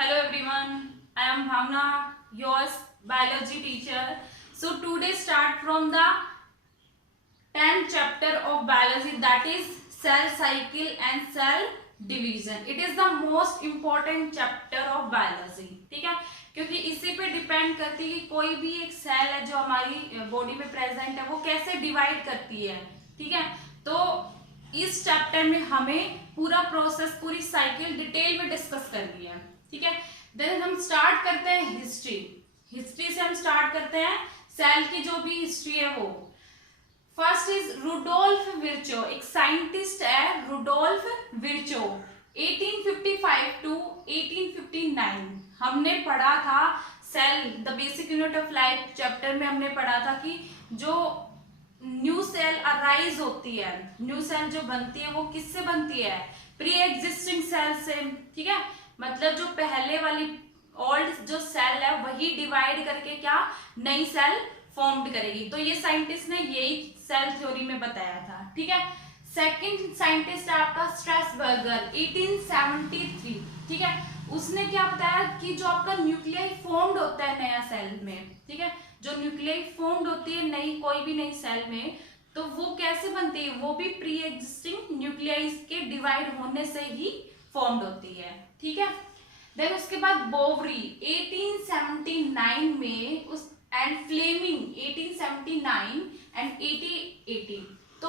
Hello everyone, I am Bhavna, yours biology teacher. So today start from the 10th chapter of biology, that is cell cycle and cell division. It is the most important chapter of biology. ठीक है, क्योंकि इसी पे depend करती है कि कोई भी एक सेल है जो हमारी बॉडी में प्रेजेंट है वो कैसे डिवाइड करती है. ठीक है, तो इस चैप्टर में हमें पूरा प्रोसेस, पूरी साइकिल डिटेल में डिस्कस करनी है. ठीक है, देन हम स्टार्ट करते हैं हिस्ट्री से हम स्टार्ट करते हैं सेल की जो भी हिस्ट्री है वो. First is Rudolf Virchow. एक साइंटिस्ट है रुडोल्फ विर्चो. 1855 टू 1859 हमने पढ़ा था cell the basic unit of life chapter में. हमने पढ़ा था कि जो न्यू सेल अराइज होती है, न्यू सेल जो बनती है वो किससे बनती है? प्री एग्जिस्टिंग सेल से. ठीक है, मतलब जो पहले वाली ओल्ड जो सेल है वही डिवाइड करके क्या नई सेल फॉर्म्ड करेगी. तो ये साइंटिस्ट ने यही सेल थ्योरी में बताया था. ठीक है, सेकंड साइंटिस्ट है आपका स्ट्रेसबर्गर 1873. ठीक है, उसने क्या बताया कि जो आपका न्यूक्लियाई फॉर्म्ड होता है नया सेल में, ठीक है, जो न्यूक्लियाई फॉर्म्ड होती है नई कोई भी नई सेल में, तो वो कैसे बनती है? वो भी प्री एग्जिस्टिंग न्यूक्लियाई के डिवाइड होने से ही फॉर्म्ड होती है. ठीक है, देन उसके बाद बोवरी 1879 में उस एंड फ्लेमिंग 1879 एंड 1880. तो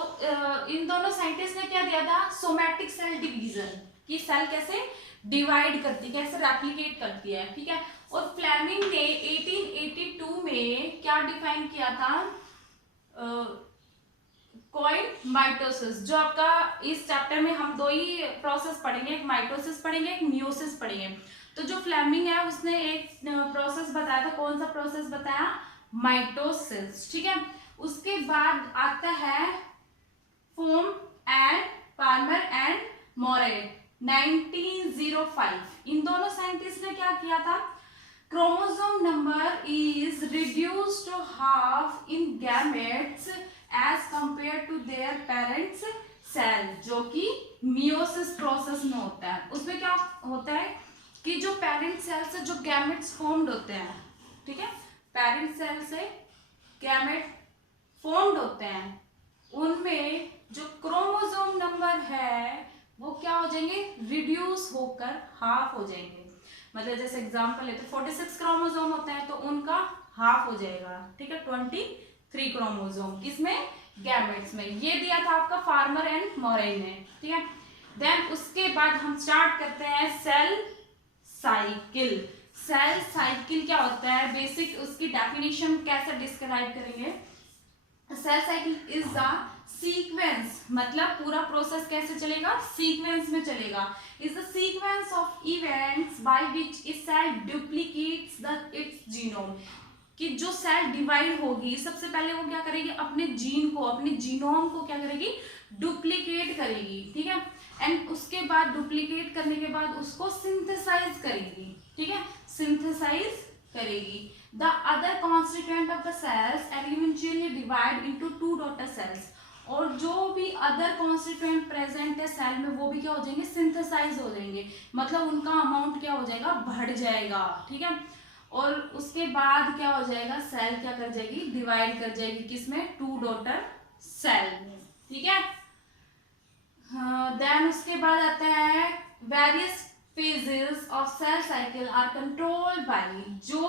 इन दोनों साइंटिस्ट ने क्या दिया था? सोमैटिक सेल डिवीजन, कि सेल कैसे डिवाइड करती है, कैसे रेप्लिकेट करती है. ठीक है, और फ्लेमिंग ने 1882 में क्या डिफाइन किया था? Coil mitosis. जो आपका इस चैप्टर में हम दो ही प्रोसेस पढ़ेंगे, एक माइटोसिस पढ़ेंगे, एक मियोसिस पढ़ेंगे. तो जो फ्लेमिंग है उसने एक प्रोसेस बताया था. कौन सा प्रोसेस बताया? माइटोसिस. ठीक है, उसके बाद आता है फोम एंड पार्मर एंड मोरे 1905. इन दोनों साइंटिस्ट ने क्या किया था? Chromosome number is reduced to half in gametes as compare to their parents cell, जो कि मियोसिस प्रोसेस में होता है. उसमें क्या होता है कि जो पेरेंट सेल से जो गैमेट्स फॉर्म्ड होते हैं, ठीक है, पेरेंट सेल से गैमेट फॉर्म्ड होते हैं, उनमें जो क्रोमोसोम नंबर है वो क्या हो जाएंगे? रिड्यूस होकर हाफ हो जाएंगे. मतलब जैसे एग्जांपल लेते 46 क्रोमोसोम होते हैं तो उनका हाफ हो जाएगा. ठीक है, 23 क्रोमोसोम किसमें? गैमेट्स में. ये दिया था आपका फार्मर एंड मोरे ने. ठीक है, देन उसके बाद हम स्टार्ट करते हैं सेल साइकिल. सेल साइकिल क्या होता है? बेसिक उसकी डेफिनेशन कैसे डिस्क्राइब करेंगे? Cell cycle is the sequence, मतलब पूरा प्रोसेस कैसे चलेगा? सीक्वेंस में चलेगा. Is the sequence of events by which a cell duplicates the its genome. कि जो सेल डिवाइड होगी सबसे पहले वो क्या करेगी? अपने जीन को, अपने जीनोम को क्या करेगी? डुप्लीकेट करेगी. ठीक है, एंड उसके बाद डुप्लीकेट करने के बाद उसको सिंथेसाइज करेगी. ठीक है, सिंथेसाइज करेगी. The other constituent of the cells and eventually divide into two daughter cells. और जो भी अदर कॉन्स्टिट्यूएंट प्रेजेंट है सेल में वो भी क्या हो जाएंगे? सिंथेसाइज हो जाएंगे. मतलब उनका अमाउंट क्या हो जाएगा? बढ़ जाएगा. ठीक है, और उसके बाद क्या हो जाएगा? सेल क्या कर जाएगी? डिवाइड कर जाएगी. किसमें? टू डॉटर सेल में. ठीक है, देन उसके बाद आता है various phases of cell cycle are controlled by. जो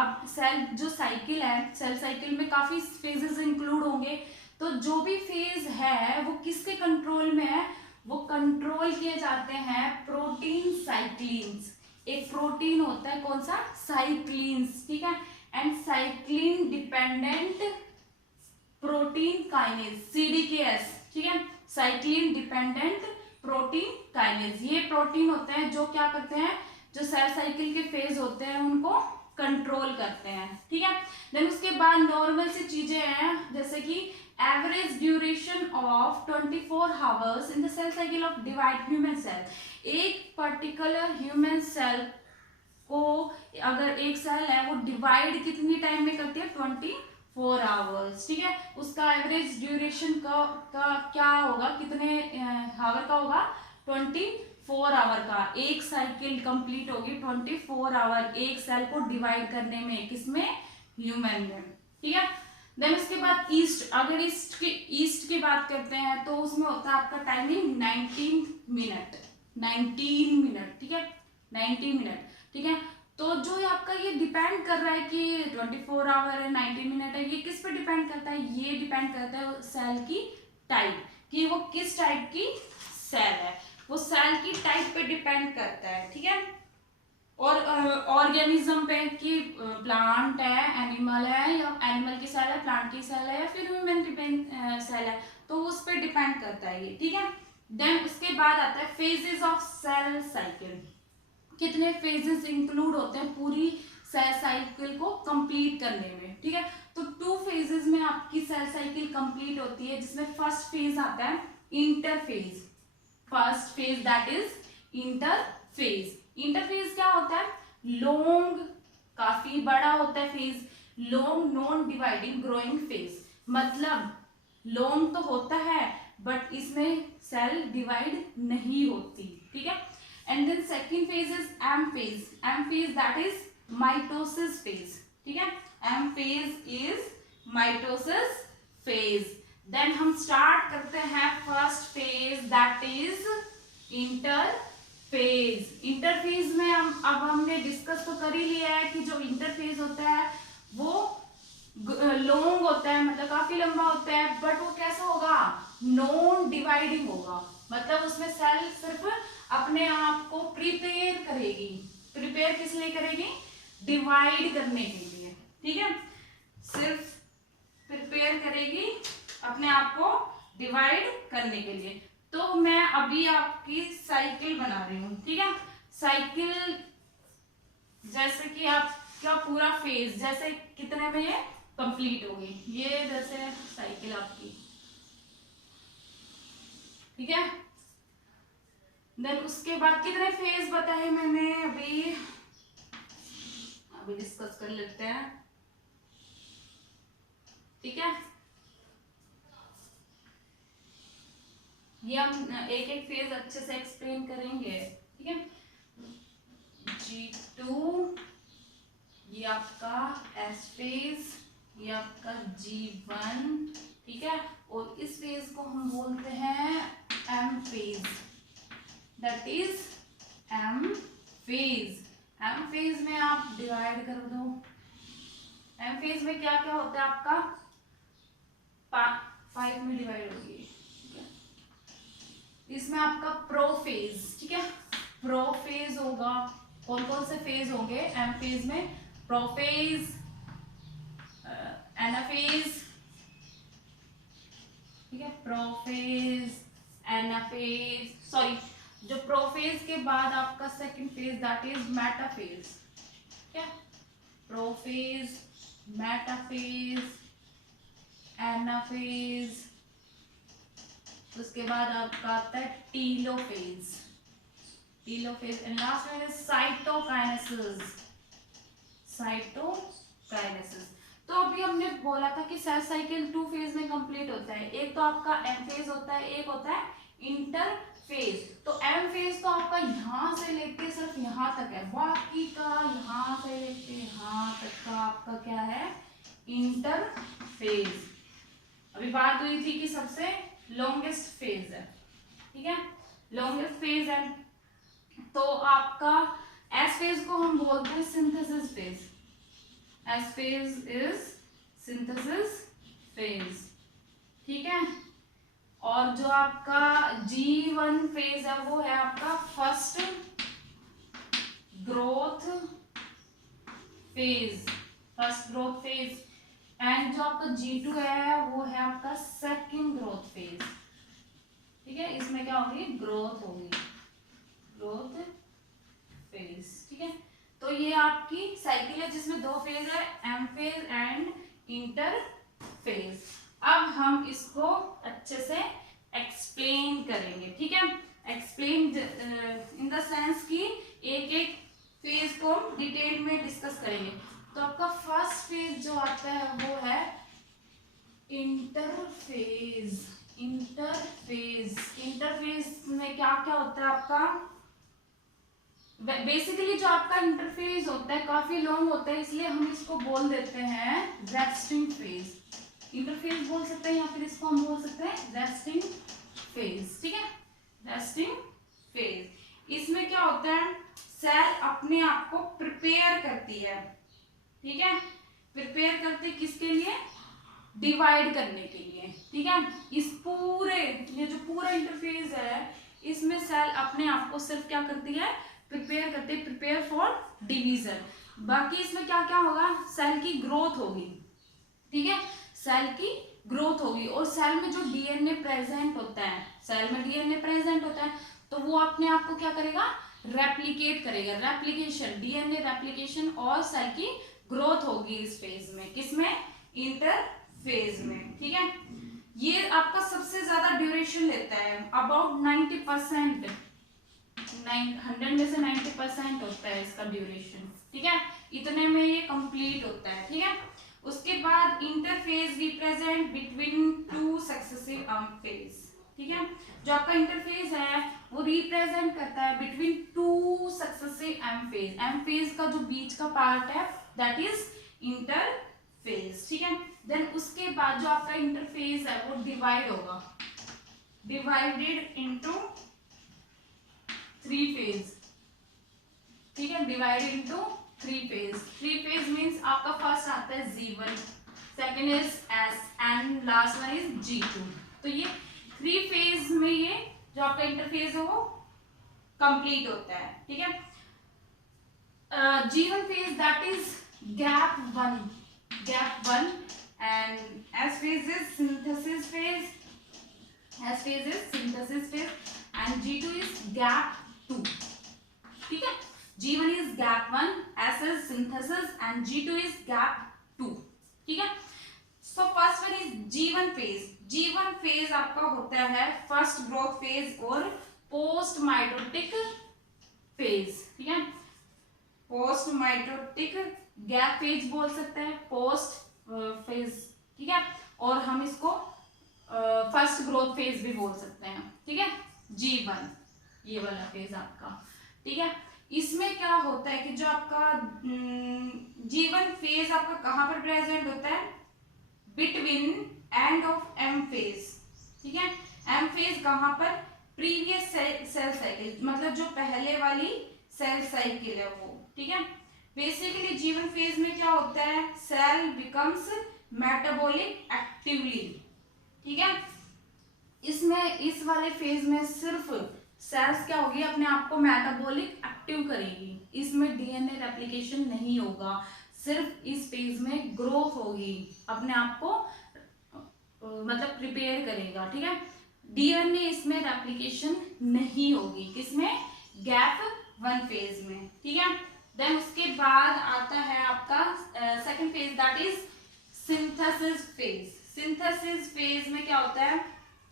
अब सेल जो साइकिल है, सेल साइकिल में काफी फेजेस इंक्लूड होंगे. तो जो भी फेज है वो किसके कंट्रोल में है? वो कंट्रोल किए जाते हैं प्रोटीन साइक्लिन्स. एक प्रोटीन होता है, कौन सा? साइक्लिन्स. ठीक है, and cyclin dependent protein kinase CDKS. ठीक है, साइक्लिन डिपेंडेंट प्रोटीन काइनेज. ये प्रोटीन होते हैं जो क्या करते हैं? जो सेल साइकिल के फेज होते हैं उनको कंट्रोल करते हैं. ठीक है, देन उसके बाद नॉर्मल सी चीजें हैं जैसे कि average duration of 24 hours in the cell cycle of divide human cell. एक पर्टिकुलर ह्यूमन सेल को अगर एक सेल है वो डिवाइड कितनी टाइम में करती है? 24 आवर्स. ठीक है, उसका एवरेज ड्यूरेशन का क्या होगा? कितने आवर का होगा? 24 आवर का, एक साइकिल कंप्लीट होगी 24 आवर एक सेल को डिवाइड करने में, किसमें, ह्यूमन में, ठीक है। देन उसके बाद ईस्ट, अगर ईस्ट की बात करते हैं तो उसमें होता है आपका टाइमिंग 19 मिनट, 19 मिनट, ठीक है, 90 मिनट, ठीक है। तो जो आपका ये डिपेंड कर रहा है कि 24 आवर है 90 मिनट है, ये किस पे डिपेंड करता है, ये डिपेंड करता है सेल की टाइप, कि वो किस टाइप की सेल है, वो सेल की टाइप पे डिपेंड करता है, ठीक है। और ऑर्गेनिज्म पे कि प्लांट है, एनिमल है, या एनिमल की सेल है, प्लांट की सेल है, या फिर ह्यूमन सेल है, तो उस पर डिपेंड करता है ये, ठीक है। देन उसके बाद आता है फेजेस ऑफ सेल साइकिल, कितने फेजेस इंक्लूड होते हैं पूरी सेल साइकिल को कंप्लीट करने में, ठीक है। तो 2 फेजेस में आपकी सेल साइकिल कंप्लीट होती है, जिसमें फर्स्ट फेज आता है interphase, first phase that is interphase. Interphase क्या होता है, लॉन्ग, काफी बड़ा होता है phase, long non dividing growing phase, मतलब लॉन्ग तो होता है बट इसमें सेल डिवाइड नहीं होती, ठीक है। And then second phase is M phase, M phase that is mitosis phase, ठीक है, M phase is mitosis phase. Then हम स्टार्ट करते हैं first phase that is interphase. Interphase में हम अब हमने डिस्कस तो कर ही लिया है कि जो इंटरफेज होता है वो लॉन्ग होता है, मतलब काफी लंबा होता है, बट वो कैसा होगा, नॉन डिवाइडिंग होगा, मतलब उसमें सेल सिर्फ अपने आप को प्रिपेयर करेगी, प्रिपेयर किस लिए करेगी, डिवाइड करने के लिए, ठीक है, सिर्फ प्रिपेयर करेगी अपने आप को डिवाइड करने के लिए। तो मैं अभी आपकी साइकिल बना रही हूँ, ठीक है। साइकिल जैसे कि आपका पूरा फेज जैसे कितने में ये कंप्लीट होगी, ये जैसे साइकिल आपकी, ठीक है। देन उसके बाद कितने फेज बताए मैंने, अभी डिस्कस कर लेते हैं, ठीक है। ये हम एक एक फेज अच्छे से एक्सप्लेन करेंगे, ठीक है। G2, ये आपका S फेज, ये आपका G1, ठीक है, और इस फेज को हम बोलते हैं M phase, that is M phase. M phase में आप डिवाइड कर दो, M फेज में क्या क्या होता है आपका, 5 में डिवाइड होगी, ठीक है। इसमें आपका प्रोफेज, ठीक है, प्रोफेज होगा, कौन कौन से फेज होंगे एम फेज में, प्रोफेज, एनाफेज, ठीक है, प्रोफेज, एनाफेज, सॉरी, जो प्रोफेज के बाद आपका second phase that is metaphase, ठीक है, प्रोफेज, मेटाफेज, एनाफेज, उसके बाद आपका आता है टीलोफेज, टीलोफेज, एंड लास्ट में साइटोकाइनेसिस, साइटोकाइनेसिस। तो अभी हमने बोला था कि सेल साइकिल 2 फेज में कंप्लीट होता है, एक तो आपका एम फेज होता है, एक होता है इंटरफेज। तो एम फेज तो आपका यहां से लेके सिर्फ यहां तक है, बाकी का यहां से लेके यहां तक का आपका क्या है, इंटरफेज। अभी बात हुई थी कि सबसे लॉन्गेस्ट फेज है, ठीक है, लॉन्गेस्ट फेज है। तो आपका एस फेज को हम बोलते हैं synthesis phase, S phase is synthesis phase, ठीक है। और जो आपका G1 फेज है वो है आपका first growth phase, first growth phase, and जो आपका G2 है वो है आपका सेकंड ग्रोथ फेज, ठीक है। इसमें क्या होगी, ग्रोथ होगी, ग्रोथ फेज, ठीक है। तो ये आपकी साइकिल है जिसमें 2 फेज है, M phase and interphase. अब हम इसको अच्छे से एक्सप्लेन करेंगे, ठीक है, एक्सप्लेन इन द सेंस कि एक एक फेज को हम डिटेल में डिस्कस करेंगे। तो आपका फर्स्ट फेज जो आता है वो है इंटरफेज, इंटरफेज, इंटरफेज में क्या क्या होता है आपका, बेसिकली जो आपका इंटरफेज होता है काफी लॉन्ग होता है, इसलिए हम इसको बोल देते हैं रेस्टिंग फेज। इंटरफेज बोल सकते हैं या फिर इसको हम बोल सकते हैं रेस्टिंग फेज। ठीक है, रेस्टिंग फेज। इसमें क्या होता है, सेल अपने आप को प्रिपेयर करती है। ठीक है, प्रिपेयर करती है किसके लिए, डिवाइड करने के लिए। ठीक है, इस पूरे ये जो पूरा इंटरफेज है इसमें सेल अपने आप को सिर्फ क्या करती है, प्रिपेयर करते, प्रिपेयर फॉर डिवीजन। बाकी इसमें क्या क्या होगा, सेल की ग्रोथ होगी। ठीक है, सेल की ग्रोथ होगी और सेल में जो डीएनए प्रेजेंट होता है, सेल में डीएनए प्रेजेंट होता है तो वो अपने आप को क्या करेगा, रेप्लिकेट करेगा, रेप्लिकेशन, डीएनए रेप्लिकेशन, और सेल की ग्रोथ होगी इस फेज में। किसमें, इंटरफेज में। ठीक है, ये आपका सबसे ज्यादा ड्यूरेशन लेता है, अबाउट 90%, 100 में से 90% होता है इसका ड्यूरेशन। ठीक है, इतने में ये कंप्लीट होता है। ठीक है, उसके बाद interphase represent between two successive phase. ठीक है, जो आपका इंटरफेज है वो रिप्रेजेंट करता है between two successive M phase. M phase का जो बीच का पार्ट है दैट इज इंटरफेज। ठीक है, देन उसके बाद जो आपका इंटरफेज है वो डिवाइड होगा, डिवाइडेड इनटू 3 फेज। ठीक है, divided into 3 phase. 3 phase means आपका फर्स्ट आता है G1, second is S and last one is G2। तो ये 3 फेज में ये जो आपका इंटरफेज है वो कंप्लीट होता है। ठीक है, G1 phase that is gap 1 and S phase is synthesis phase, S phase is synthesis phase and G2 is gap 2। ठीक है, G1 is gap 1, S is synthesis and G2 is gap 2. ठीक है, so first one is G1 phase. G1 phase आपका होता है first growth phase और post mitotic phase. ठीक है, पोस्ट माइटोटिक गैप फेज बोल सकते हैं, पोस्ट फेज। ठीक है, और हम इसको फर्स्ट ग्रोथ फेज भी बोल सकते हैं। ठीक है, G1 ये वाला फेज आपका। ठीक है, इसमें क्या होता है कि जो आपका G1 फेज आपका कहां पर प्रेजेंट होता है, between end of M phase. ठीक है, एम फेज कहां पर, प्रीवियस सेल साइकिल, मतलब जो पहले वाली सेल साइकिल है वो। ठीक है, बेसिकली G1 फेज में क्या होता है, सेल बिकम्स मेटाबॉलिक एक्टिवली। ठीक है, इसमें इस वाले फेज में सिर्फ सेल्स क्या होगी, अपने आप को मेटाबॉलिक एक्टिव करेगी। इसमें डीएनए रेप्लिकेशन नहीं होगा, सिर्फ इस फेज में ग्रोथ होगी, अपने आप को मतलब प्रिपेयर करेगा। ठीक है, डीएनए इसमें रेप्लिकेशन नहीं होगी, किसमें, गैप 1 फेज में। ठीक है, देन उसके बाद आता है आपका second phase that is synthesis phase. Synthesis phase में क्या होता है,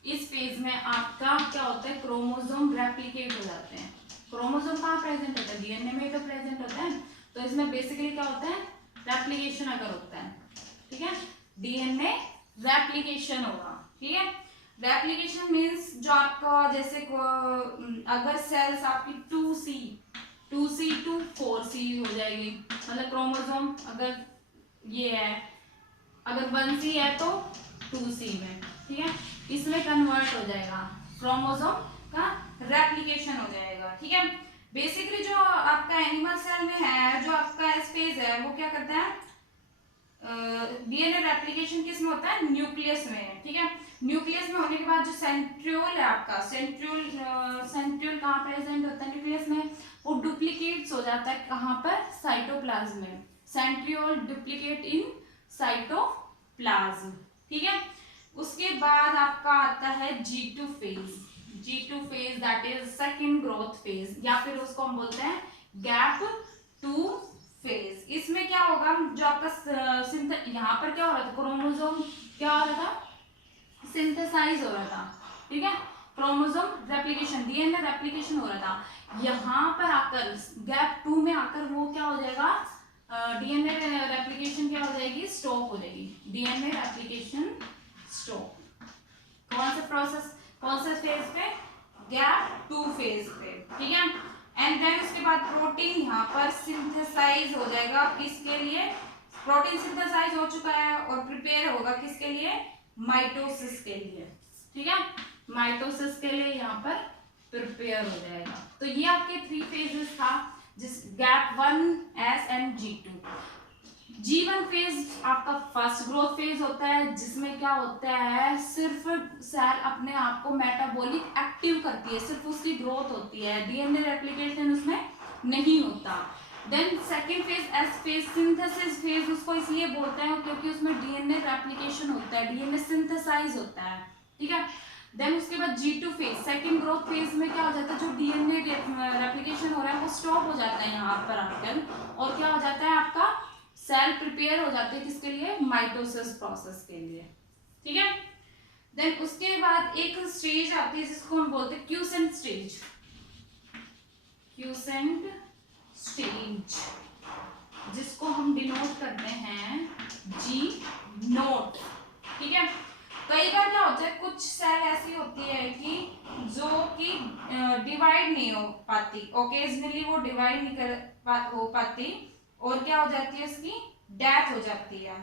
इस फेज में आपका क्या होता है, क्रोमोसोम रेप्लिकेट हो जाते हैं। क्रोमोसोम कहाँ प्रेजेंट होता है, डीएनए में तो प्रेजेंट होता है। तो इसमें बेसिकली क्या होता है, रेप्लिकेशन अगर होता है। ठीक है, डीएनए रेप्लिकेशन होगा। ठीक है, रेप्लिकेशन मींस जो आपका जैसे अगर सेल्स आपकी 2C टू 4C हो जाएगी, मतलब क्रोमोसोम अगर ये है, अगर 1C है तो 2C में। ठीक है, इसमें कन्वर्ट हो जाएगा, क्रोमोसोम का रेप्लिकेशन हो जाएगा। ठीक है, बेसिकली जो आपका एनिमल सेल में है, जो आपका एस फेज है वो क्या करता है, डीएनए रेप्लिकेशन किस में होता है, न्यूक्लियस में। ठीक है, न्यूक्लियस में होने के बाद जो सेंट्रियोल है आपका, सेंट्रियोल कहाँ प्रेजेंट होता है न्यूक्लियस में, वो डुप्लीकेट्स हो जाता है कहाँ पर, साइटोप्लाज्म में। Centriole duplicate in cytoplasm. ठीक है, उसके बाद आपका आता है G2 phase. G2 phase that is second growth phase, या फिर उसको हम बोलते हैं गैप 2 फेज। इसमें क्या होगा, जो आपका यहाँ पर क्या हो रहा था, क्रोमोसोम क्या हो रहा था, सिंथेसाइज हो रहा था। ठीक है, क्रोमोसोम रेप्लिकेशन, डीएनए रेप्लिकेशन हो रहा था। यहाँ पर आकर गैप 2 में आकर वो क्या हो जाएगा, डीएनए रेप्लिकेशन क्या हो जाएगी, स्टॉप हो जाएगी। DNA replication stop. कौन सा प्रोसेस, कौन सा फेज पे, गैप 2 फेज पे। ठीक है, एंड देन उसके बाद प्रोटीन यहाँ पर सिंथेसाइज हो जाएगा, किसके लिए, प्रोटीन सिंथेसाइज हो चुका है और प्रिपेयर होगा किसके लिए, माइटोसिस के लिए, ठीक है, माइटोसिस के लिए यहाँ पर प्रिपेयर हो जाएगा। तो ये आपके 3 फेजेस था, जिस gap 1S and G2। G1 phase आपका फर्स्ट ग्रोथ फेज होता है, जिसमें क्या होता है, सिर्फ सेल अपने आप को मेटाबॉलिक एक्टिव करती है, सिर्फ उसकी ग्रोथ होती है, डीएनए रेप्लिकेशन उसमें नहीं होता। Then second phase S phase, synthesis phase उसको इसलिए बोलते हैं क्योंकि उसमें डीएनए रेप्लिकेशन होता है, डीएनए सिंथेसाइज होता है, ठीक है। देन उसके बाद G2 phase, second growth phase में क्या हो जाता है, जो डीएनए रेप्लिकेशन हो रहा है वो स्टॉप हो जाता है यहाँ पर आकर, और क्या हो जाता है, आपका सेल प्रिपेयर हो जाते हैं किसके लिए, माइटोसिस प्रोसेस के लिए, ठीक है। देन उसके बाद एक स्टेज आती है जिसको हम बोलते हैं क्यूसेंट स्टेज, क्यूसेंट स्टेज, जिसको हम डिनोट करते हैं G0, ठीक है। कई बार क्या होता है, कुछ सेल ऐसी होती है कि जो कि डिवाइड नहीं हो पाती, ओकेजनली वो डिवाइड नहीं हो पाती, और क्या हो जाती है, उसकी डेथ हो जाती है,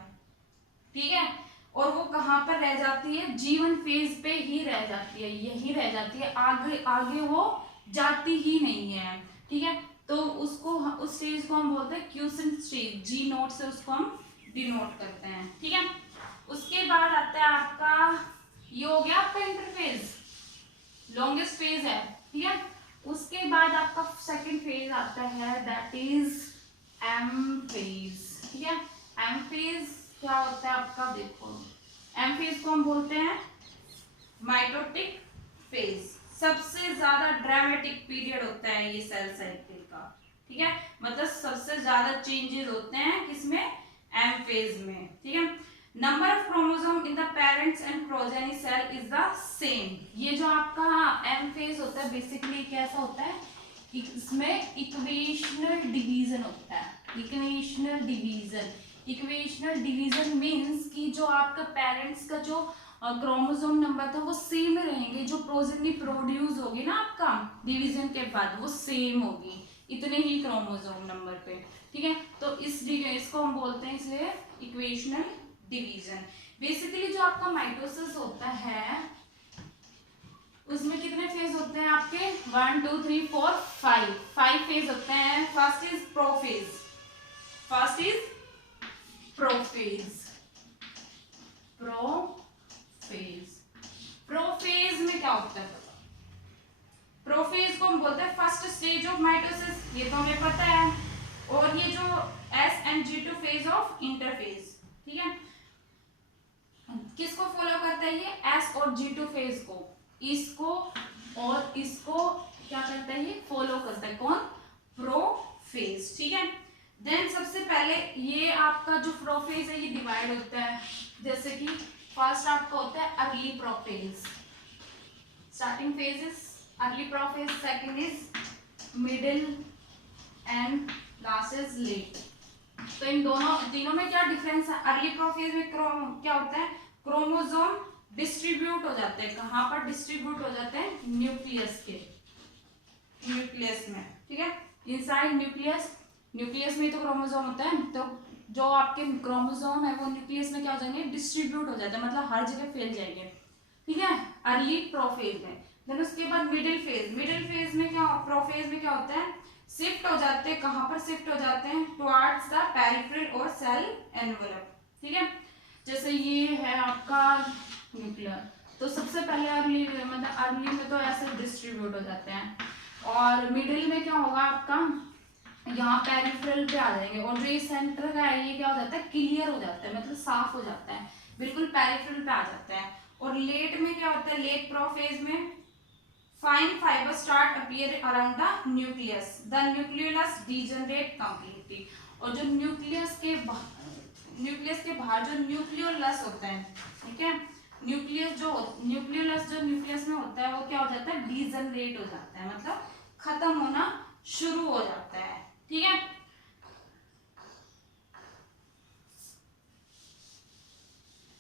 ठीक है। और वो कहाँ पर रह जाती है, G1 फेज पे ही रह जाती है, यही रह जाती है, आगे आगे वो जाती ही नहीं है, ठीक है। तो उसको, उस स्टेज को हम बोलते हैं क्यूसेंट स्टेज, G0 से उसको हम डिनोट करते हैं, ठीक है। उसके बाद आता है आपका, ये हो गया आपका इंटरफेज, लॉन्गेस्ट फेज है, ठीक है। उसके बाद आपका सेकंड फेज आता है, दैट इज एम फेज, ठीक है। एम फेज क्या होता है आपका, देखो एम फेज को हम बोलते हैं माइटोटिक फेज, सबसे ज्यादा ड्रामेटिक पीरियड होता है ये सेल साइकिल का, ठीक है, मतलब सबसे ज्यादा चेंजेस होते हैं किसमें, एम फेज में, ठीक है। Number of chromosome in the parents and progeny cell is the same. ये जो आपका एम फेज होता है बेसिकली कैसा होता है, इसमें इक्वेशनल डिवीजन होता है, equational division, equational division means कि जो आपका पेरेंट्स का जो क्रोमोसोम नंबर था वो सेम रहेंगे, जो प्रोजेनी प्रोड्यूस होगी ना आपका डिवीजन के बाद वो सेम होगी, इतने ही क्रोमोसोम नंबर पे, ठीक है। तो इसको हम बोलते हैं इसलिए इक्वेशनल डिवीजन। बेसिकली जो आपका माइटोसिस होता है उसमें कितने फेज होते हैं आपके, 1 2 3 4 5 फेज होते हैं। First is prophase, first is prophase, prophase, prophase में क्या होता है, प्रोफेज को हम बोलते हैं फर्स्ट स्टेज ऑफ माइटोसिस, ये तो हमें पता है, और ये जो S and G2 phase of interphase, ठीक है। किसको फॉलो करता है ये, S और G2 फेज को, इसको और इसको क्या करता है, ये फॉलो करता है, कौन, प्रोफेज, ठीक है। देन सबसे पहले ये आपका जो प्रोफेज है ये डिवाइड होता है, जैसे कि फर्स्ट आपका होता है early prophase, starting phases early prophase, second is middle and last is late. तो इन दोनों तीनों में क्या डिफरेंस है, अर्ली प्रोफेज में क्या होता है, क्रोमोसोम डिस्ट्रीब्यूट हो जाते हैं, कहाँ पर डिस्ट्रीब्यूट हो जाते हैं, न्यूक्लियस के, न्यूक्लियस में, ठीक है, इनसाइड न्यूक्लियस, न्यूक्लियस में तो क्रोमोसोम होता है, तो जो आपके क्रोमोसोम है वो न्यूक्लियस में क्या हो जाएंगे, डिस्ट्रीब्यूट हो जाते हैं, मतलब हर जगह फैल जाएंगे, ठीक है, अर्ली प्रोफेज में। देन उसके बाद मिडिल फेज, मिडिल फेज में क्या, प्रोफेज में क्या होता है, शिफ्ट हो जाते हैं, कहाँ पर शिफ्ट हो जाते हैं, टुवर्ड्स द पेरिफेरल और सेल एनवेलप, ठीक है। जैसे ये है आपका न्यूक्लियर, तो सबसे पहले अर्ली, मतलब अर्ली में तो ऐसे डिस्ट्रीब्यूट हो जाते हैं, और मिडिल में क्या होगा आपका, यहाँ पेरिफेरल पे आ जाएंगे, और जो सेंटर का है ये क्या हो जाता है, क्लियर हो जाता है, मतलब साफ हो जाता है, बिल्कुल पेरिफेरल पे आ जाता है। और लेट में क्या होता है, लेट प्रोफेज में fine fibre start appear around the nucleus, the nucleus degenerate completely, और जो न्यूक्लियस के बाहर जो न्यूक्लियोलस होता है, ठीक है, न्यूक्लियस जो न्यूक्लियस में होता है वो क्या हो जाता है, डीजनरेट हो जाता है, मतलब खत्म होना शुरू हो जाता है, ठीक है।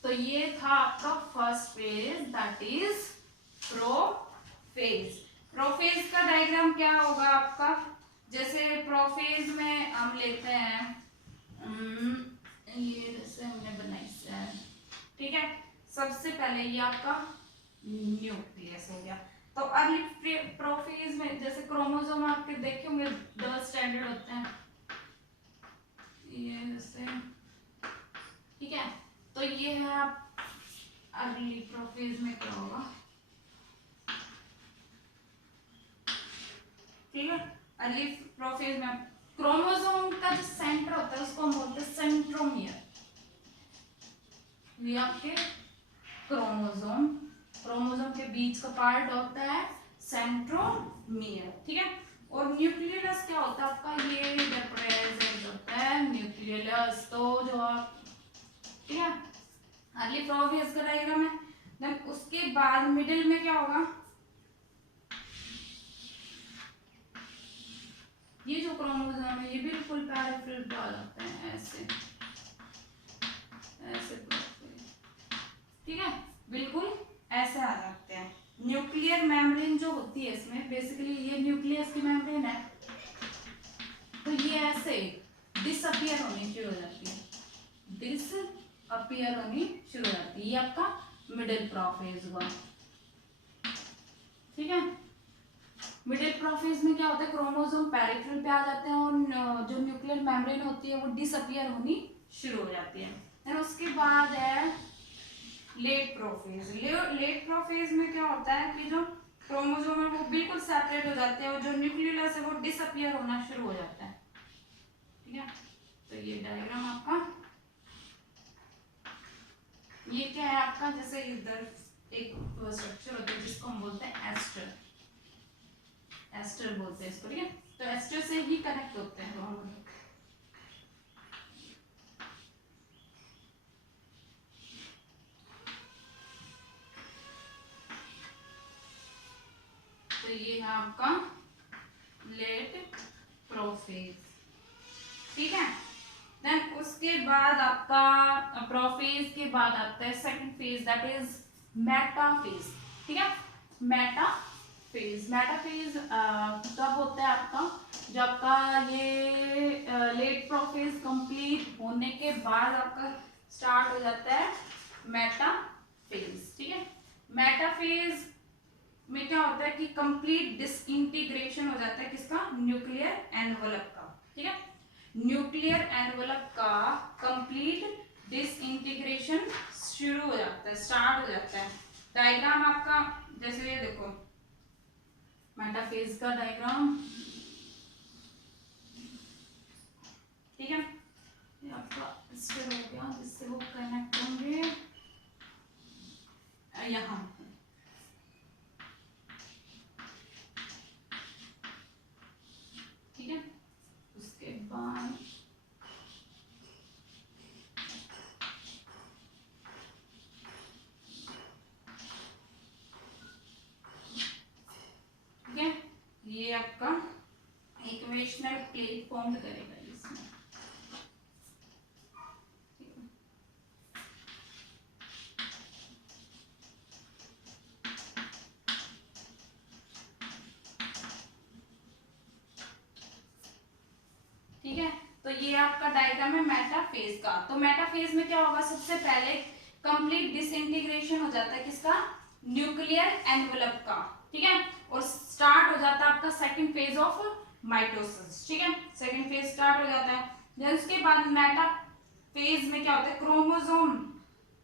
तो ये था आपका first phase, that is prophase. Prophase का डायग्राम क्या होगा आपका, जैसे प्रोफेज में हम लेते हैं ये जैसे हमने बनाई सेल, ठीक है। सबसे पहले ये आपका न्यूक्लियस हो गया। तो अर्ली प्रोफेज में जैसे क्रोमोसोम आपके देखे होंगे 10 स्टैंडर्ड होते हैं, ये जैसे, ठीक है। तो ये है आप अर्ली प्रोफेज में क्या होगा, ठीक है। अर्ली प्रोफेज में क्रोमोसोम का जो सेंटर होता है उसको हम बोलते हैं सेंट्रोमियर। ये आपके क्रोमोसोम, क्रोमोसोम के बीच का पार्ट होता है सेंट्रोमियर, ठीक है। और न्यूक्लियस क्या होता है आपका, ये रिप्रेजेंट होता है न्यूक्लियस। तो जो आप, ठीक है, अर्ली प्रोफेज का डायग्राम है। देन उसके बाद मिडिल में क्या होगा, ये जो क्रोमोसोम है ये बिल्कुल पैरेलल डाल जाते हैं ऐसे ऐसे, ठीक है, बिल्कुल ऐसे आ जाते हैं। न्यूक्लियर मेम्ब्रेन जो होती है इसमें, बेसिकली ये न्यूक्लियस की मेम्ब्रेन है, तो ये ऐसे डिसअपियर होनी शुरू हो जाती है, डिसअपियर होनी शुरू हो जाती है। ये आपका मिडिल प्रोफेज हुआ, ठीक है। मिडिल प्रोफेज में क्या होता है, क्रोमोसोम पेरिफेरल पे आ जाते हैं और जो न्यूक्लियर मेम्ब्रेन होती है वो डिसअपियर होनी शुरू हो जाती है। देन उसके बाद है लेट प्रोफेज। लेट प्रोफेज में क्या होता है कि जो क्रोमोसोम है वो बिल्कुल सेपरेट हो जाते हैं और जो न्यूक्लियस है वो डिसअपियर होना शुरू हो जाता है, ठीक है। तो ये डायग्राम आपका, ये क्या है आपका, जैसे इधर एक स्ट्रक्चर होता है जिसको हम बोलते हैं एस्टर, एस्टर बोलते हैं इसको, ठीक है। तो एस्टर से ही कनेक्ट होते हैं क्रोमोसोम। तो ये है आपका लेट प्रोफेज, ठीक है। देन उसके बाद आपका प्रोफेज के बाद आता है second phase, that is metaphase, ठीक है। मेटाफेज, मेटाफेज कब होता है आपका, जब आपका ये लेट प्रोफेज कंप्लीट होने के बाद आपका स्टार्ट हो जाता है मेटाफेज, ठीक है। मेटाफेज में क्या होता है कि कंप्लीट डिसइंटीग्रेशन हो जाता है किसका, न्यूक्लियर एनवलप का, ठीक है। न्यूक्लियर एनवलप का कंप्लीट डिसइंटीग्रेशन शुरू हो जाता है, स्टार्ट हो जाता है। डायग्राम आपका जैसे ये देखो, मेटाफेज का डायग्राम, ठीक है। ये आपका स्टेप हो गया जिससे वो कनेक्ट होंगे यहाँ, ठीक है। उसके बाद ठीक है, ये आपका इक्वेशनल प्लेट फॉर्म करेगा इसमें, ठीक है। तो ये आपका डायग्राम है मेटाफेज का। तो मेटाफेज में क्या होगा, सबसे पहले कंप्लीट डिसइंटीग्रेशन हो जाता है किसका, न्यूक्लियर एनवलप का, ठीक है। और स्टार्ट हो जाता है आपका सेकंड फेज ऑफ माइटोसिस, ठीक है। सेकंड फेज स्टार्ट हो जाता है। देन उसके बाद मेटाफेज में क्या होता है, क्रोमोसोम,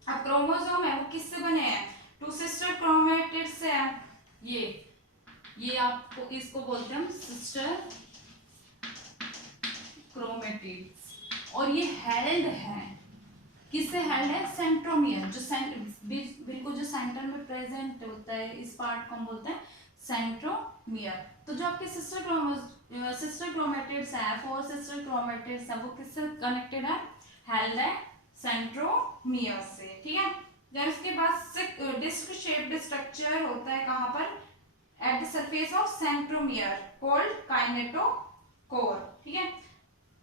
अब क्रोमोसोम है वो किससे बने हैं, टू सिस्टर क्रोमेटिड से है। ये आपको इसको बोलते हैं हम सिस्टर क्रोमेटिड्स, और ये हेल्ड है, किससे हेल्ड है, सेंट्रोमियर, जो बिल्कुल जो सेंटर में प्रेजेंट होता है, इस पार्ट को हम बोलते हैं सेंट्रोमियर। तो जो आपके सिस्टर क्रोमेटिड्स है, 4 सिस्टर क्रोमेटिड्स है, वो किससे कनेक्टेड है, हेल्ड है सेंट्रोमियर से, ठीक है। देन उसके बाद डिस्क शेप्ड स्ट्रक्चर होता है कहां पर, at the surface of centromere, called kinetochore, ठीक है।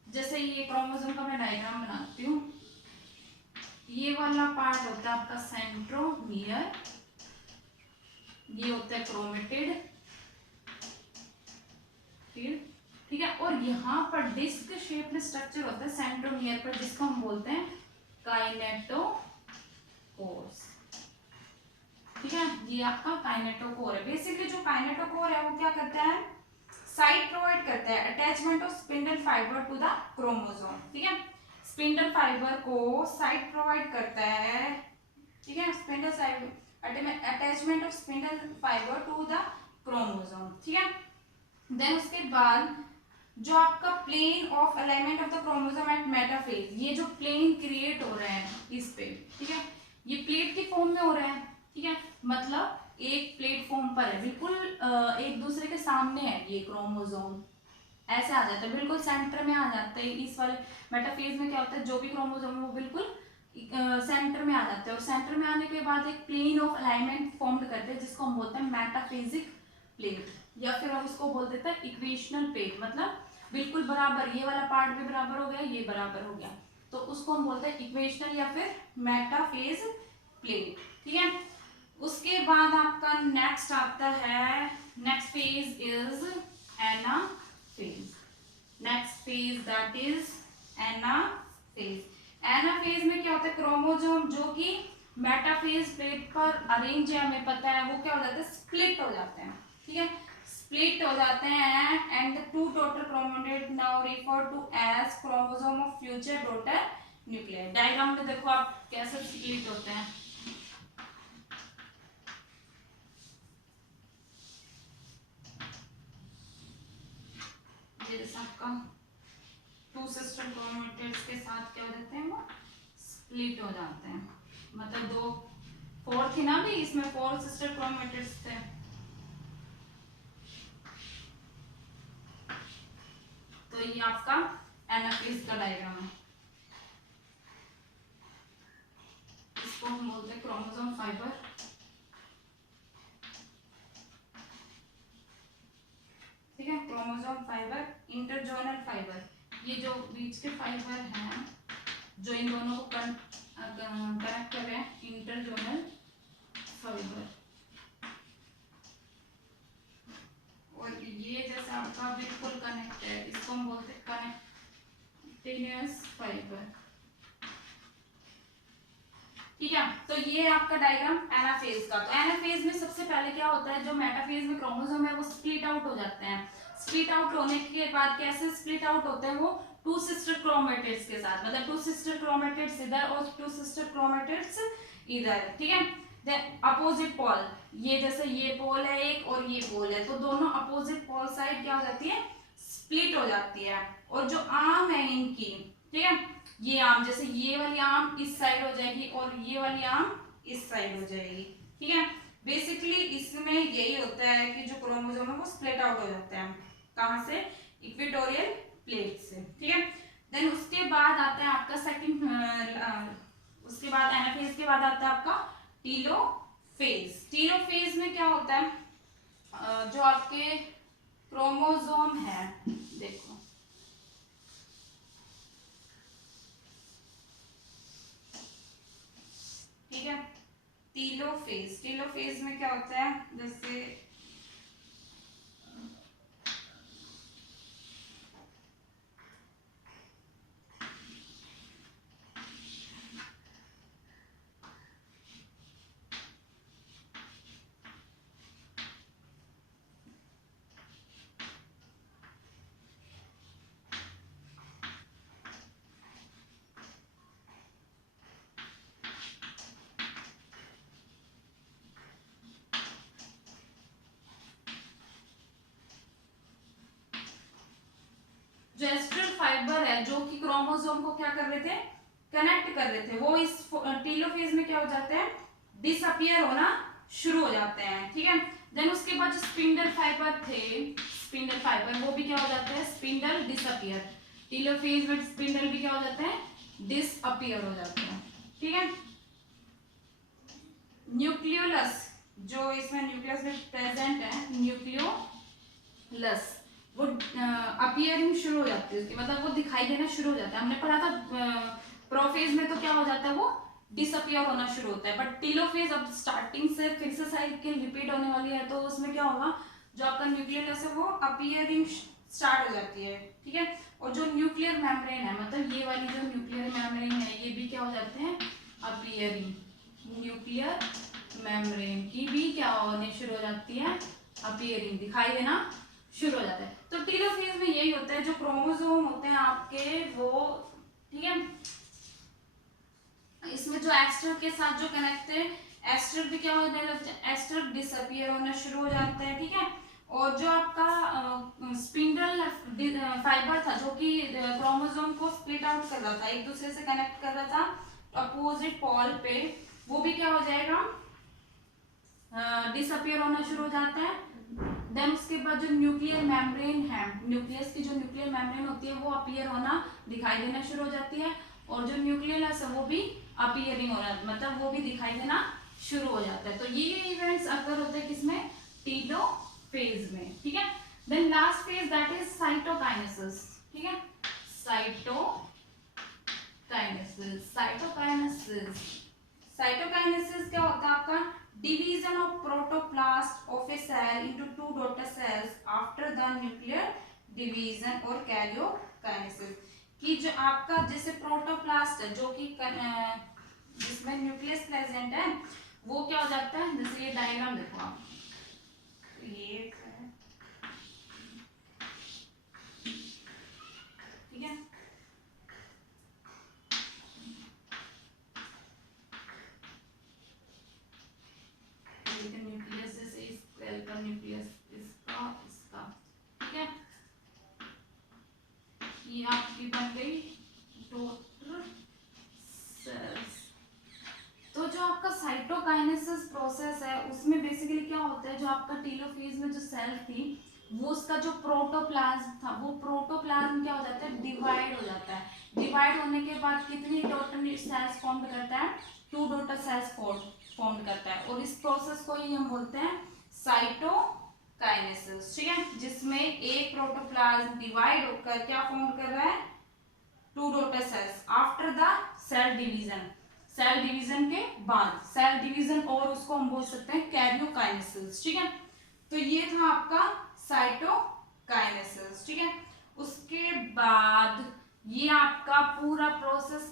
जैसे ये क्रोमोसोम का मैं डायग्राम बनाती हूँ, ये वाला पार्ट होता है आपका सेंट्रोमियर, ये होता है क्रोमेटिड, फिर ठीक है, और यहाँ पर डिस्क शेप में स्ट्रक्चर होता है सेंट्रोमियर पर, जिसको हम बोलते हैं काइनेटोकोर्स। ठीक है, ये आपका काइनेटोकोर है। बेसिकली जो काइनेटोकोर है वो क्या करता है, साइट प्रोवाइड करता है attachment of spindle fibre to the chromosome. ठीक है, स्पिंडल फाइबर को साइट प्रोवाइड करता है। ठीक है, spindle attachment of spindle fibre to the chromosome. ठीक है, देन उसके बाद जो आपका plane of alignment of the chromosome at metaphase, ये जो प्लेन क्रिएट हो रहा है इस पे, ठीक है, ये प्लेट के फॉर्म में हो रहा है। ठीक है, मतलब एक प्लेटफॉर्म पर है, बिल्कुल एक दूसरे के सामने है ये क्रोमोसोम, ऐसे आ जाता है, बिल्कुल सेंटर में आ जाता है। इस वाले मेटाफेज में क्या होता है, जो भी क्रोमोसोम है वो बिल्कुल सेंटर में आ जाते हैं, और सेंटर में आने के बाद एक प्लेन ऑफ अलाइनमेंट फॉर्म करते हैं, जिसको हम बोलते हैं मेटाफेजिक प्लेट, या फिर हम उसको बोल देते हैं इक्वेशनल प्लेट। मतलब बिल्कुल बराबर, ये वाला पार्ट भी बराबर हो गया, ये बराबर हो गया, तो उसको हम बोलते हैं इक्वेशनल या फिर मेटाफेज प्लेट। ठीक है, उसके बाद आपका नेक्स्ट आता है, next phase is anaphase. Next phase that is anaphase. Anaphase में क्या होता है, क्रोमोसोम जो कि मेटाफेज प्लेट पर अरेंज है, हमें पता है, वो क्या हो जाता है, स्प्लिट हो जाते हैं। ठीक है, स्प्लिट हो जाते हैं, and the two daughter chromosome now refer to as chromosome of future daughter nuclear. Diagram में देखो आप कैसे स्प्लिट होते हैं। जैसे आपका टू सिस्टर क्रोमेटिड्स के साथ क्या हो जाते हैं, वो स्प्लिट हो जाते हैं। मतलब दो फोर थी ना भी, इसमें फोर सिस्टर क्रोमेटिड्स थे, तो ये आपका एनाफेज का डायग्राम है। इसको हम बोलते हैं क्रोमोसोम फाइबर। ठीक है, क्रोमोसोम फाइबर, इंटरजोनल फाइबर, ये जो बीच के फाइबर हैं जो इन दोनों को कनेक्ट कर रहे हैं, इंटरजोनल फाइबर। और ये जैसा आपका बिल्कुल कनेक्ट है, इसको हम बोलते हैं कनेक्टिनियस फाइबर। ठीक है, तो ये आपका डायग्राम एनाफेज का। तो एनाफेज में सबसे पहले क्या होता है, जो मेटाफेज में क्रोमोसोम है वो स्प्लिट आउट हो जाते हैं। स्प्लिट आउट होने के बाद कैसे स्प्लिट आउट होते हैं, वो टू सिस्टर क्रोमेटिड्स के साथ, मतलब टू सिस्टर क्रोमेटिड्स इधर और टू सिस्टर क्रोमेटिड्स इधर। ठीक है, देन अपोजिट पोल, ये जैसे ये पोल है एक और ये पोल है, तो दोनों अपोजिट पोल साइड क्या हो जाती है, स्प्लिट हो जाती है। और जो आर्म है इनकी, ठीक है, ये आर्म, जैसे ये वाली आर्म इस साइड हो जाएगी और ये वाली आर्म इस साइड हो जाएगी। ठीक है, बेसिकली इसमें यही होता है कि जो क्रोमोसोम है वो स्प्लिट आउट हो जाते हैं। कहां से, इक्वेटोरियल प्लेट से। ठीक है, देन उसके बाद आता है आपका सेकंड, उसके बाद एनाफेज के बाद आता है आपका टीलोफेज। टीलोफेज में क्या होता है, जो आपके क्रोमोसोम है, देखो ठीक है, टीलोफेज, टीलोफेज में क्या होता है, जैसे जो एस्ट्रल फाइबर है जो कि क्रोमोसोम को क्या कर रहे थे, कनेक्ट कर रहे थे, वो इस टीलोफेज में क्या हो जाते हैं, डिसअपियर होना शुरू हो जाते हैं। ठीक है, देन उसके बाद जो स्पिंडल फाइबर थे, स्पिंडल फाइबर वो भी क्या हो जाते हैं, स्पिंडल डिसअपियर। टीलोफेज में स्पिंडल भी क्या हो जाते हैं, डिसअपियर हो जाते हैं। ठीक है, न्यूक्लियोलस, जो इसमें न्यूक्लियस में प्रेजेंट है, न्यूक्लियोलस, वो अपीयरिंग शुरू हो जाती है उसकी, मतलब वो दिखाई देना शुरू हो जाता है। हमने पढ़ा था प्रोफेज में तो क्या हो जाता है, वो डिसअपियर होना शुरू होता है, बट टीलोफेज अब स्टार्टिंग से फिर से साइकिल रिपीट होने वाली है, तो उसमें क्या होगा, जो आपका न्यूक्लियोलस है वो अपीयरिंग स्टार्ट हो जाती है, ठीक है। और जो न्यूक्लियर मेम्ब्रेन है, मतलब ये वाली जो न्यूक्लियर मेम्ब्रेन है, ये भी क्या हो जाते हैं, अपीयरिंग। न्यूक्लियर मेम्ब्रेन की भी क्या होने शुरू हो जाती है, अपीयरिंग, दिखाई देना शुरू हो जाता है। तो टेलोफेज में यही होता है, जो क्रोमोसोम होते हैं आपके वो, ठीक है, इसमें जो एस्टर के साथ जो कनेक्ट है, एस्टर भी क्या होने लगता है, एस्टर डिसअपियर होना शुरू हो जाता है, ठीक है। और जो आपका स्पिंडल फाइबर था, जो कि क्रोमोसोम को स्प्लिट आउट कर रहा था, एक दूसरे से कनेक्ट कर रहा था अपोजिट पॉल पे, वो भी क्या हो जाएगा, डिसअपियर होना शुरू हो जाता है। देन उसके बाद जो न्यूक्लियर मेम्ब्रेन है, न्यूक्लियस की जो न्यूक्लियर मेम्ब्रेन होती है वो अपीयर होना, दिखाई देना शुरू हो जाती है। और जो न्यूक्लियस है वो भी अपीयरिंग होना, मतलब वो भी दिखाई देना शुरू हो जाता है। तो ये इवेंट्स अकर होते हैं किसमें, टेलोफेज में, ठीक है। Then last phase that is cytokinesis, ठीक है, साइटोकाइनेसिस। साइटोकाइनेसिस क्या होता है आपका, division of protoplast of a cell into two daughter cells after the nuclear division, और कैरियोकाइनेसिस कि जो आपका जैसे प्रोटोप्लास्ट है, जो कि जिसमें न्यूक्लियस प्रेजेंट है, वो क्या हो जाता है, जैसे ये डायग्राम देखो आप, ये है, ठीक है, न्यूक्लियस जैसे इस सेल का न्यूक्लियस, इसका इसका, ठीक है, ये आपकी बन गई डॉटर सेल्स। तो जो आपका साइटोकाइनेसिस प्रोसेस है, उसमें बेसिकली क्या होता है, जो आपका टेलोफेज में जो सेल थी, वो उसका जो प्रोटोप्लाज्म था, वो प्रोटोप्लाज्म क्या हो जाता है, डिवाइड हो जाता है। डिवाइड होने के बाद कितनी डॉटर सेल्स फॉर्म करता है, 2 डॉटर सेल्स फॉर्म करता है, और इस प्रोसेस को ही हम बोलते हैं साइटोकाइनेसिस, ठीक है, जिसमें एक प्रोटोप्लाज्म डिवाइड होकर क्या फॉर्म कर रहा है, 2 daughter cells after the cell division, cell division के बाद, सेल डिवीजन, और उसको हम बोल सकते हैं कैरियोकाइनेसिस, ठीक है। तो ये था आपका साइटोकाइनेसिस, ठीक है। उसके बाद ये आपका पूरा प्रोसेस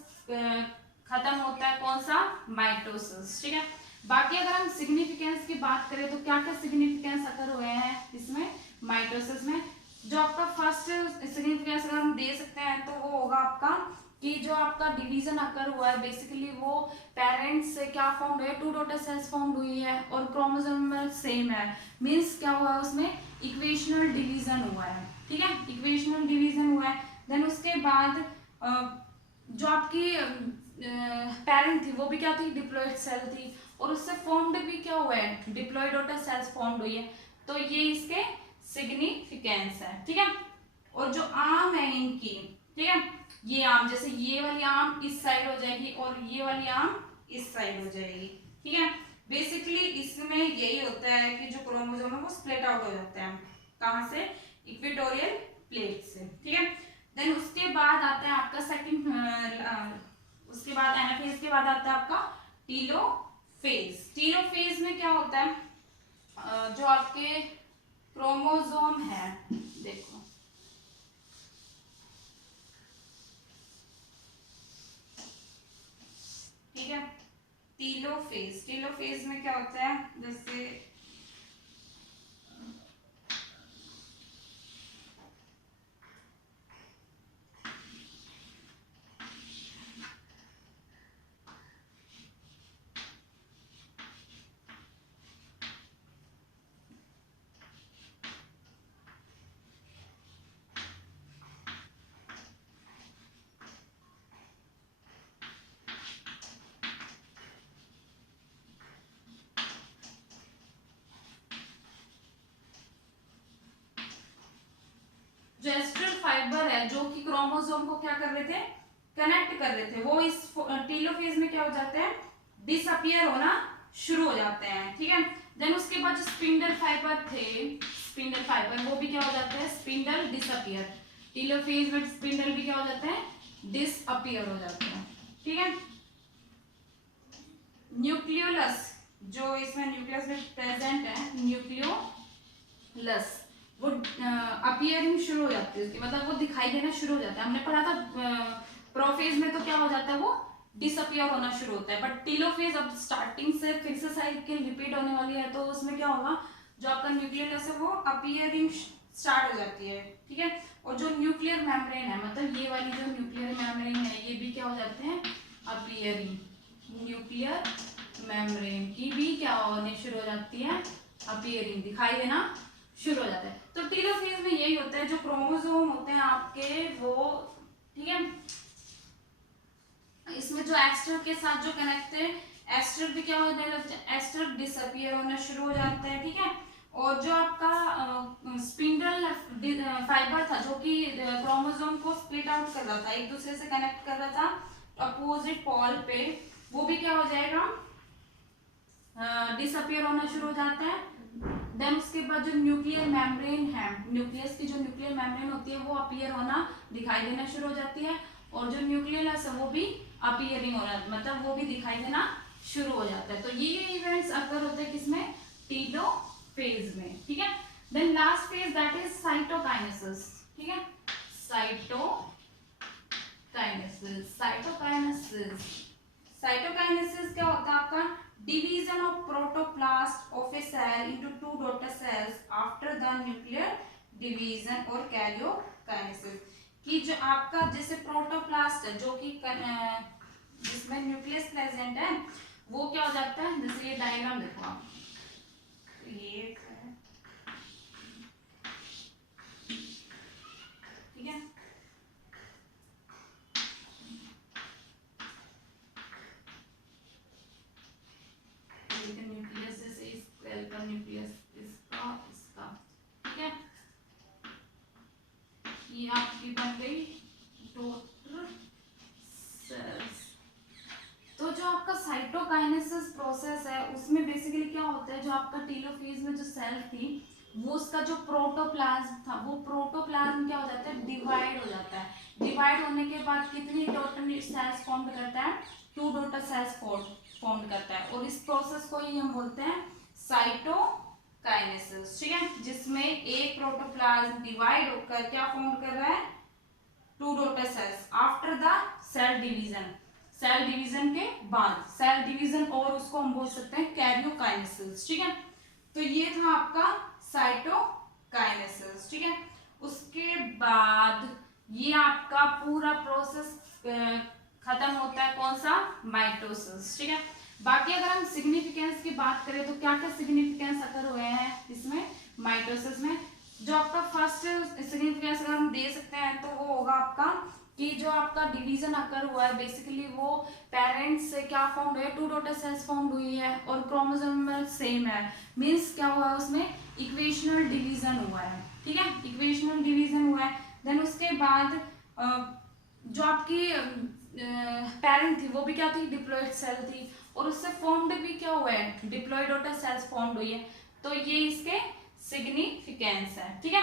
खत्म होता है, कौन सा, माइटोसिस, ठीक है। बाकी अगर हम सिग्निफिकेंस की बात करें तो क्या क्या सिग्निफिकेंस अकर हुए हैं इसमें, माइटोसिस में। जो आपका फर्स्ट सिग्निफिकेंस अगर हम दे सकते हैं तो वो होगा आपका कि जो आपका डिवीजन अकर हुआ है, बेसिकली वो पेरेंट्स से क्या फॉर्म है, 2 डॉटर सेल्स फॉर्म हुई है, और क्रोमोसोम सेम है, मींस क्या हुआ है, उसमें इक्वेशनल डिवीजन हुआ है, ठीक है, इक्वेशनल डिवीजन हुआ है। देन उसके बाद जो आपकी पेरेंट थी वो भी क्या थी, डिप्लॉयड सेल थी, और उससे फॉर्म्ड भी क्या हुआ है, डिप्लॉयड डॉटर सेल्स फॉर्म्ड हुई है। तो ये इसके सिग्निफिकेंस है, ठीक है। और जो आर्म है इनकी, ठीक है, ये आर्म, जैसे ये वाली आर्म इस साइड हो जाएगी और ये वाली आर्म इस साइड हो जाएगी, ठीक है। बेसिकली इसमें यही होता है कि जो क्रोमोसोम है वो स्प्लिट आउट हो जाता है, कहां से, इक्वेटोरियल प्लेट से, ठीक है। देन उसके बाद आता है आपका सेकंड, उसके बाद एनाफेज के बाद आता है आपका टेलोफेज। टेलोफेज में क्या होता है, जो आपके क्रोमोसोम है, देखो ठीक है, टेलोफेज में क्या होता है, जैसे जो एस्ट्रल फाइबर है, जो कि क्रोमोसोम को क्या कर रहे थे, कनेक्ट कर रहे थे, वो इस टेलोफेज में क्या हो जाते हैं, डिसअपियर होना शुरू हो जाते हैं, ठीक है। देन उसके बाद जो स्पिंडल फाइबर थे, स्पिंडल फाइबर वो भी क्या हो जाते हैं, स्पिंडल डिसअपियर, टेलोफेज में स्पिंडल भी क्या हो जाते हैं, डिसअपियर हो जाते हैं, ठीक है। न्यूक्लियोलस, जो इसमें न्यूक्लियस में प्रेजेंट है, न्यूक्लियोलस, वो अपीयरिंग शुरू हो जाती है उसकी, मतलब वो दिखाई देना शुरू हो जाता है। हमने पढ़ा था प्रोफेज में तो क्या हो जाता है, वो डिसअपियर होना शुरू होता है। बट टीलोफेज अब स्टार्टिंग से फिर से साइकिल रिपीट होने वाली है, तो उसमें क्या होगा, जो आपका न्यूक्लियस है वो अपीयरिंग स्टार्ट हो जाती है, ठीक है। और जो न्यूक्लियर मेम्ब्रेन है, मतलब ये वाली जो न्यूक्लियर मेम्ब्रेन है, ये भी क्या हो जाते हैं, अपीयरिंग। न्यूक्लियर मेम्ब्रेन की भी क्या होने शुरू हो जाती है, अपीयरिंग, दिखाई देना शुरू हो जाता है। तो टीलोफेज में यही होता है, जो क्रोमोसोम होते हैं आपके वो, ठीक है, इसमें जो एस्टर के साथ जो कनेक्ट है, एस्टर भी क्या होने लगता है, एस्टर डिसअपियर होना शुरू हो जाता है, ठीक है। और जो आपका स्पिंडल फाइबर था, जो कि क्रोमोसोम को स्प्लिट आउट कर रहा था, एक दूसरे से कनेक्ट कर रहा था अपोजिट पॉल पे, वो भी क्या हो जाएगा, डिसअपियर होना शुरू हो जाता है। देन उसके बाद जो न्यूक्लियर मेम्ब्रेन है, न्यूक्लियस की जो न्यूक्लियर मेम्ब्रेन होती है वो अपीयर होना, दिखाई देना शुरू हो जाती है। और जो न्यूक्लियस है वो भी अपीयरिंग हो जाता है, मतलब वो भी दिखाई देना शुरू हो जाता है। तो ये इवेंट्स अकर होते हैं किसमें, टीलोफेज में, ठीक है। Then last phase that is cytokinesis, ठीक है, साइटोकाइनेसिस। साइटोकाइनेसिस क्या होता है आपका, division of protoplast of a cell into two daughter cells after the nuclear division और कैरियोकाइनेसिस। कि जो आपका जैसे प्रोटोप्लास्ट है, जो कि जिसमें न्यूक्लियस प्रेजेंट है, वो क्या हो जाता है, जैसे ये डायग्राम देखो आप, ये है, ठीक है, न्यूक्लियस जैसे इस सेल का न्यूक्लियस, इसका इसका, ठीक है, ये आपकी बन गई डॉटर सेल्स। तो जो आपका साइटोकाइनेसिस प्रोसेस है, उसमें बेसिकली क्या होता है, जो आपका टेलोफेज में जो सेल थी, वो उसका जो प्रोटोप्लाज्म था, वो प्रोटोप्लाज्म क्या हो जाता है, डिवाइड हो जाता है। डिवाइड होने के बाद कितनी डॉटर सेल्स फॉर्म करता है, 2 डॉटर सेल्स फॉर्म करता है। और इस प्रोसेस को ही हम बोलते हैं साइटोकाइनेसिस, ठीक है, जिसमें एक प्रोटोप्लाज्म डिवाइड होकर क्या फॉर्म कर रहा है, 2 daughter cells after the cell division. Cell division के बाद, सेल डिवीजन और उसको हम बोल सकते हैं कैरियोकाइनेसिस, ठीक है। तो ये था आपका साइटोकाइनेसिस, ठीक है। उसके बाद ये आपका पूरा प्रोसेस खत्म होता है, कौन सा, माइटोसिस, ठीक है। बाकी अगर हम सिग्निफिकेंस की बात करें तो क्या क्या सिग्निफिकेंस अकर हुए हैं इसमें, माइटोसिस में। जो आपका फर्स्ट सिग्निफिकेंस अगर हम दे सकते हैं तो वो होगा आपका कि जो आपका डिवीजन अकर हुआ है, बेसिकली वो पेरेंट्स से क्या फॉर्म हुआ है, 2 डॉटर सेल्स फॉर्म हुई है और क्रोमोसोम सेम है, मींस क्या हुआ है उसमें, इक्वेशनल डिवीजन हुआ है, ठीक है, इक्वेशनल डिवीजन हुआ है। देन उसके बाद जो आपकी पेरेंट थी वो भी क्या थी, डिप्लॉयड सेल थी, और उससे फॉर्म्ड भी क्या हुआ है, डिप्लॉयड डॉटर सेल्स फॉर्म्ड हुई है। तो ये इसके सिग्निफिकेंस है, ठीक है।